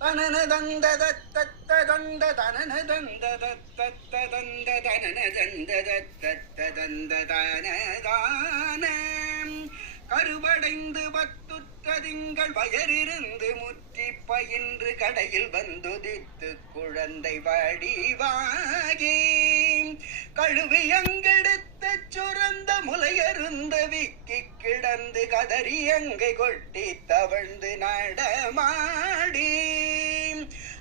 தனன தந்த தத்த தந்த தனன தந்த தத்த தந்த தனன தந்த தத்த தந்த தனதான கருவடைந்து பத்துற்றதிங்கள் வயரிருந்து முற்றி பயின்று கடையில் வந்துதித்து குழந்தை வடிவாகி கழுவியங்கெடுத்த சுரந்த முலையருந்த விக்கி கிடந்து கதறி அங்கை கொட்டி தவழ்ந்து நடமாடி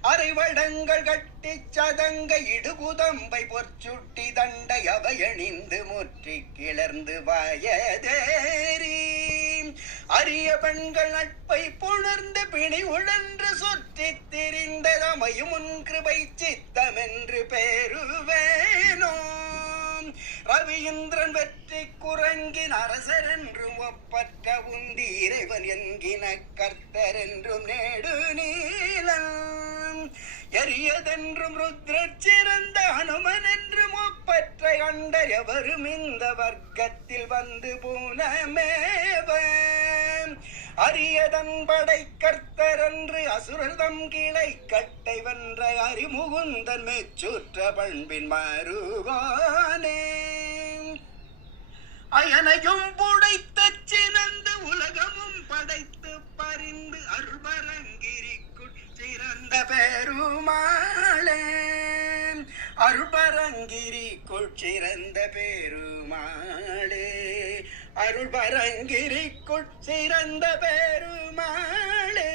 அரைவடங்கள் கட்டி சதங்க இடுகுதம்பை பொற்சுட்டி தண்டை அவையணிந்து முற்றி கிளர்ந்து வயதேறி அரிய பெண்கள் நட்பை புணர்ந்து பிணி உழன்று சுற்றி திரிந்த தமையும் உன் கிருபை சித்தமென்று பேருவேனோ ரவீந்திரன் வெற்றி குரங்கின் அரசர் என்றும் ஒப்பற்ற உந்தி இறைவன் என்கின கர்த்தர் என்றும் நேடு நீலன் எரியதென்றும் ருத்ரச் சிறந்த அனுமன் என்றும் ஒப்பற்ற கண்டர் எவரும் இந்த வர்க்கத்தில் வந்து பூனமேவ அரியதன் படை கர்த்தர் என்று அசுரதம் கிளை கட்டை வென்ற அறிமுகுந்தன் மெச்சுற்ற பண்பின் மறுவானே அயனையும் புடைத்த சிறந்த உலகமும் படைத்து பறிந்து அருபரங்கிரிக்குள் சிறந்த பெருமாளே அருள்பரங்கிரிக்குள் சிறந்த பெருமாளே அருள்பரங்கிரிக்குள் சிறந்த பெருமாளே